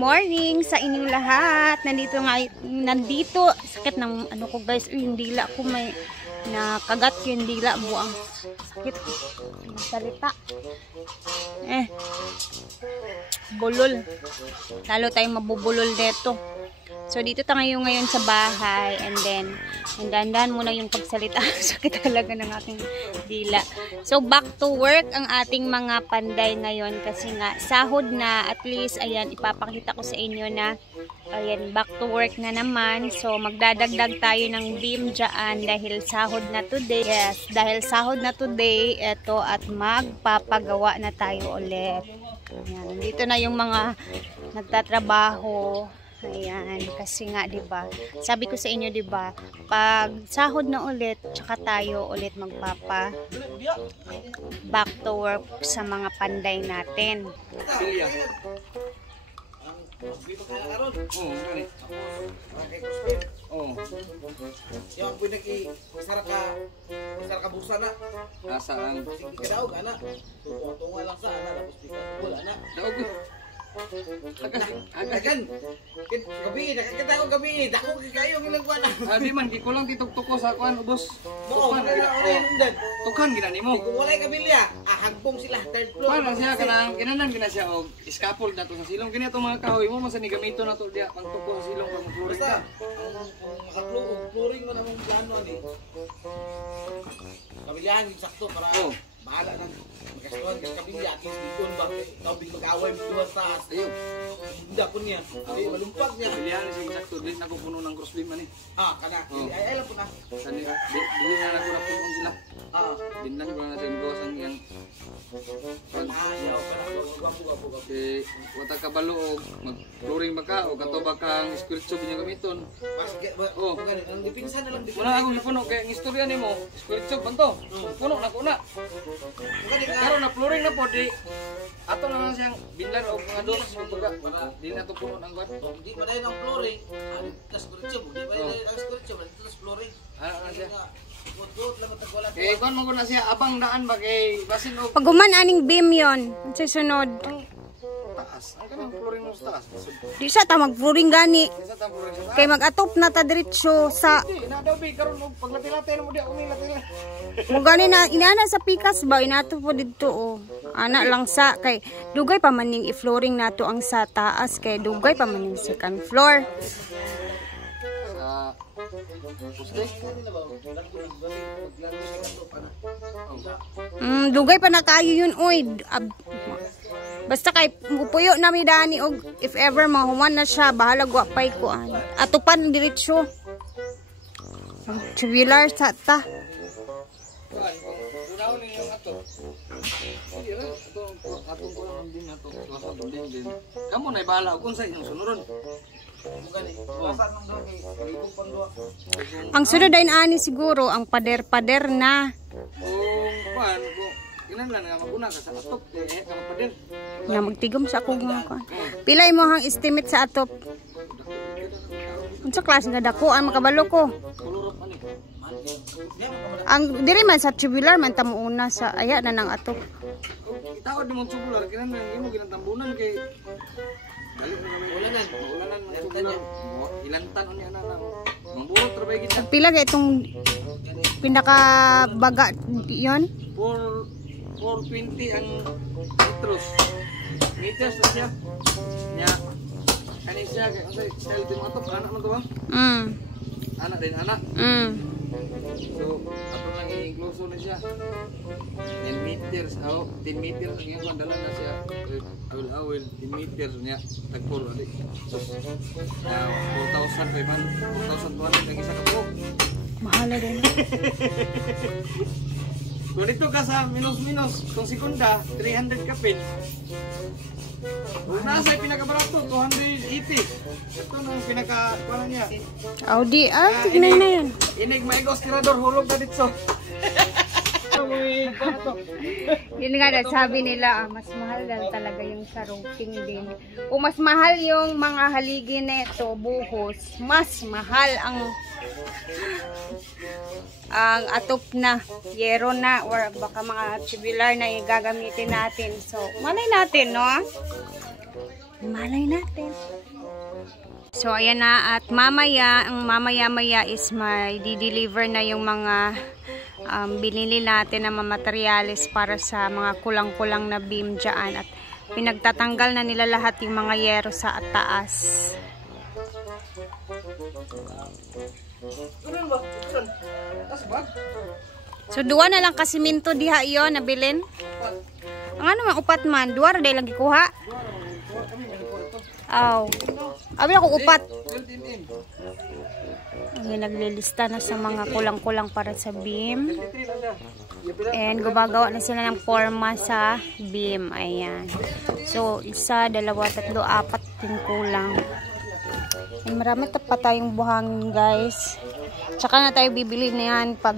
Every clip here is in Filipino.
Morning sa inyong lahat. Nandito sakit ng ano ko guys, yung dila ko may nakagat yung dila buang sakit salita. Bulol. Lalo tayong mabubulol dito. So dito tayo ngayon sa bahay and then dandan muna yung pagsalita. Sakit talaga ng aking dila. So back to work ang ating mga panday ngayon kasi nga sahod na, at least ayan ipapakita ko sa inyo na ayan back to work na naman. So magdadagdag tayo ng beam dyan dahil sahod na today. Yes, dahil sahod na today, eto at magpapagawa na tayo ulit. Ayan, dito na yung mga nagtatrabaho. Ayan, kasi nga 'di ba? Sabi ko sa inyo 'di ba, pag sahod na ulit, tsaka tayo ulit magpapa back to work sa mga panday natin. Yang pinag isara ka busa na. Asaan? Sige ka daog ana. Tunga lang sa ana tapos bika wala na. Daog. Agagan. Gabi nakakita ko gabi. Dako kayo ng kuan. Di man di ko lang titugtuko sa kuan ubos. Tukan na undan. Tukan gina nimo. Kung walay kabilya, hagbong sila third floor. Paano siya kanang kinanan gina siya og scaffold na to sa silong kini atong mga kahoy mo masani gamito na to dia pang tuko sa silong pag flooring ka. Flooring mo namang plano ani. Kabilyahan sakto para bahala nang magkasuhan kasi kabilya at least dikon ba tawbig mag-away mo duha sa taas. Ayun. Hindi ko niya. Ay malumpag niya. Kabilyahan siya sakto dili na ko puno ng crossbeam ani. Kana. Ay alam ko na. Sani dili na ako na punon sila. Dinnan ko na sa ingos ang yan. Okay, wata ka balo og mag-flooring ba ka o katuba kang squirt tube niya gamiton. Ang dipinsan na lang dito. Muna akong ipuno kaya ang istorya nimo, squirt tube banto. Puno na ko na. Karon na flooring na po di. Ato na lang siyang binlar o mga doors kumbaga. Di na to puno ang kwan. Di pa dahil ang flooring. Tas squirt tube, di pa dahil ang squirt tube, tas flooring. Ano na siya? Good lang matagwala. Kaya kwan mo ko na siya abang daan ba kay basin o Pag guman aning beam yon, sa sunod. taas. Ang kanang flooring mo sa taas. Di siya ta mag-flooring gani. Isa ta flooring sa taas. Kay mag-atop na ta diretso sa Di na daw bi karon og paglati-lati mo di ako nilati. mo gani na inaana sa pikas ba inato po dito oh. Ana lang sa kay dugay pa man ning i-flooring nato ang sa taas kay dugay pa man ning second floor. Sa Puste? Dugay pa na kayo yun oy. Basta kay mupuyo na mi dani og if ever mahuman na siya bahala guwapay ko atupan diretso. Tubular sa ta. Unaw ni yung ato. Sige ra atong ko lang din ato. Klasa din. Kamo na bahala kung sa inyong sunuron. Ang sunod ay ani siguro ang pader-pader na. Kuan ko kinahanglan nga maguna ka sa atop ka magpader. Na magtigom sa akong mga kuan. Pilay mo hang estimate sa atop. Unsa klase nga dako ang makabalo ko? Kulurop ani. Ang diri man sa tubular man ta muuna sa aya na nang atop. Itaod mo tubular kinahanglan imo ginatambunan kay dali na kami ulanan tubular. Ilantan unya na mamburot ra bay kita. Pila ga itong pinaka baga yon? 420 ang meters na siya. Nya kani siya kay unsay style din atop anak man to ba? Anak din anak. So ato lang i-incluso na siya. 10 meters, 10 meters ang iyang dala na siya. Awil 10 meters niya tagpol ali. 4,500 ang isa ka po. Mahal din. Kung dito ka sa minus kung sekunda 300 kapit. Kung nasa pinakabarato 280. Ito nang pinaka niya. Audi tignan na yan. Inig maigos tirador hulog na dito. Yun nga na sabi nila mas mahal lang talaga yung sa roofing din. O mas mahal yung mga haligi neto buhos, mas mahal ang atop na yero na or baka mga tubular na gagamitin natin. So malay natin, no? Malay natin. So, ayan na. At mamaya, ang mamaya-maya is may di-deliver na yung mga binili natin na mga materyales para sa mga kulang-kulang na beam dyan. At pinagtatanggal na nila lahat yung mga yero sa taas. So, duwa na lang kasiminto diha iyon, nabilin. Ang ano man, upat man. Duwa rin lang gikuha. Aw. Abi ako upat. Ay, naglilista na sa mga kulang-kulang para sa beam. And gumagawa na sila ng forma sa beam. Ayan. So, 1, 2, 3, 4 yung kulang. And marami pa tayong buhangin, guys. Tsaka na tayo bibili na yan pag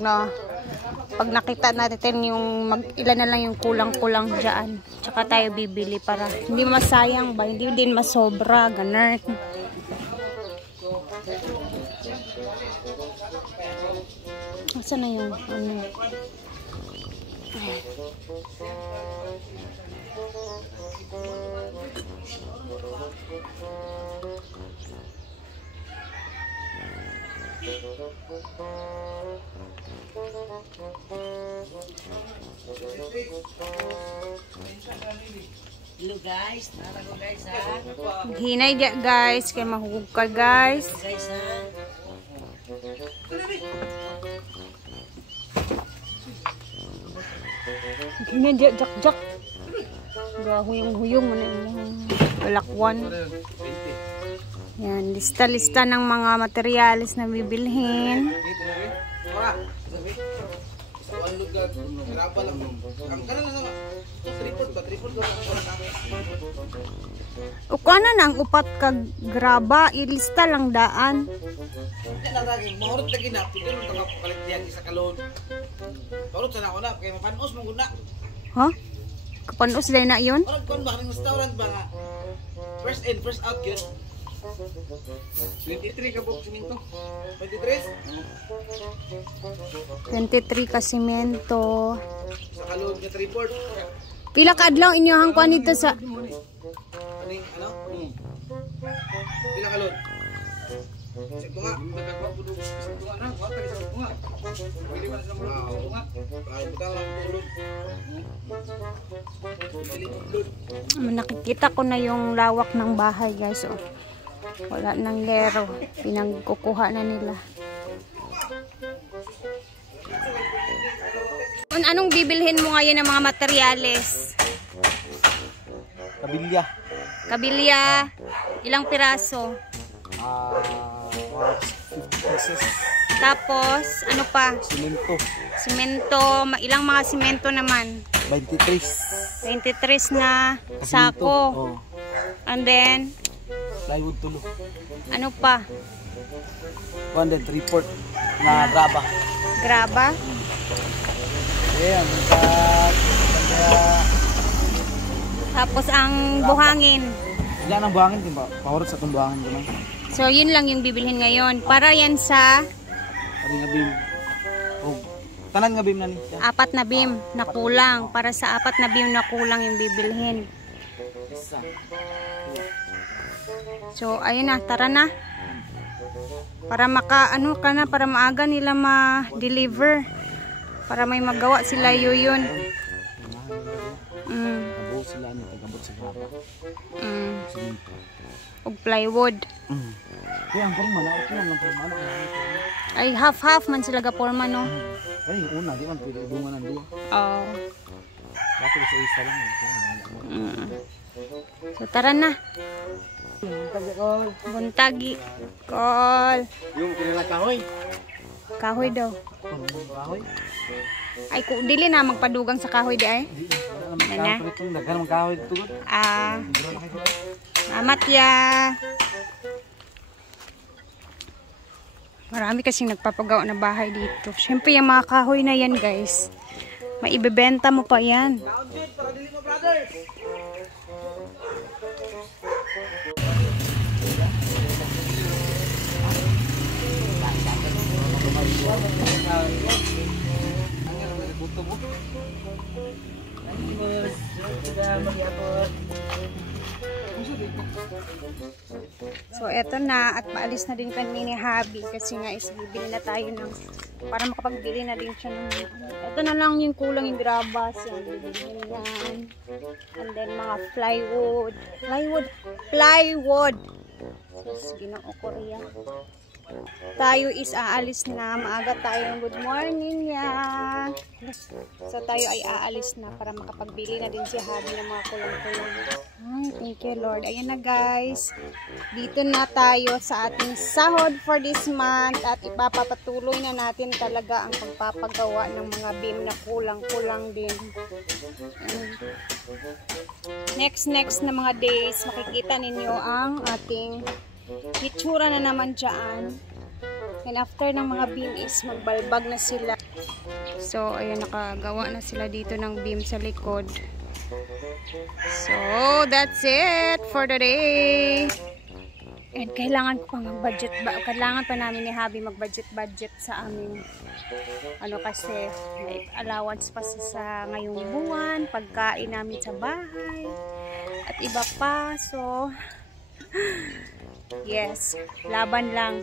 nakita natin yung ilan na lang yung kulang-kulang dyan. Tsaka tayo bibili para hindi masayang ba, hindi din masobra, ganun. Asa na yung ano? Hello guys, narago guys ha. Hinay dia guys, kay mahugog ka guys. Guys ha. Hinay dia jak-jak. Gahuyong-huyong mo na yung balakwan. Yan, lista-lista ng mga materyales na bibilhin. O kana nang upat ka graba, ilista lang daan. Mahurot lagi na, pwede mo kapalit diyan sa kalon. Mahurot sana ako na, kaya mapanos mong guna. Ha? Kapanos dahil na yun? Mahurot ko ba, ng restaurant ba nga? First in, first out yun. 23 ka po, siminto. 23? 23 ka simento. Sa kalon niya 3-4. Pila ka adlaw inyohang kuan dito sa Ano? Pila kalon? Sige nga. Nagkakwa po doon. Ito nga na, wata ka sa nga. Pwede ba na sa mga ito nga? Ay, butang lang tulog. nakikita ko na yung lawak ng bahay guys. Oh. Wala nang lero. Pinagkukuha na nila. Anong bibilhin mo ngayon ng mga materyales? Kabilya. Kabilya. Ilang piraso? 50 pesos. Tapos, ano pa? Simento. Simento. Ilang mga simento naman? 23. 23 na sako. Oh. And then, Plywood tulo. ano pa? 103 na graba. Graba? Ayan, Tapos ang buhangin. yan ang buhangin, diba? Pahurot sa itong buhangin. Diba? So, yun lang yung bibilhin ngayon. Para yan sa Pari nga beam. Oh, tanan nga beam na niya. 4 na beam na kulang. Para sa 4 na beam na kulang yung bibilhin. Isa. So, ayun na. Tara na. Para para maaga nila ma-deliver. Para may magawa sila yun. Kabo sila ni tagabot sa graba. Simento. Og plywood. Kaya ang porma na, okay lang ang porma na. Ay, half-half man sila gaporma, no? Ay, una, di man pwede dungan ng duwa. Oo. Dati sa isa lang. So, tara na. Buntagi. Call. Yung kinilang kahoy. Kahoy daw. Kahoy? Ay, dili na magpadugang sa kahoy di ay. Yan na. Dagan ng kahoy tugod. Amat ya. Marami kasing nagpapagawa na bahay dito. Siyempre yung mga kahoy na yan guys. Maibebenta mo pa yan. Para dili mo, brother. So, eto na. At maalis na din kami ni Habi. Kasi nga is bibili na tayo ng... Para makapagbili na din siya ng... Eto na lang yung kulang yung grabas. Yan. Bibili yan. And then mga plywood. Plywood! So, ginoo Korea. Tayo is aalis na. Maaga tayo. Good morning ya. So tayo ay aalis na para makapagbili na din si Habi ng mga kulang-kulang. Ay, thank you Lord. Ayan na guys. Dito na tayo sa ating sahod for this month at ipapapatuloy na natin talaga ang pagpapagawa ng mga beam na kulang-kulang din. Next na mga days, makikita ninyo ang ating itsura na naman dyan. And after ng mga beam is magbalbag na sila. So, ayun, nakagawa na sila dito ng beam sa likod. So, that's it for the day. And kailangan ko pa mag-budget ba? Kailangan pa namin ni Habi mag-budget sa aming kasi may allowance pa sa ngayong buwan, pagkain namin sa bahay at iba pa. So, yes, laban lang.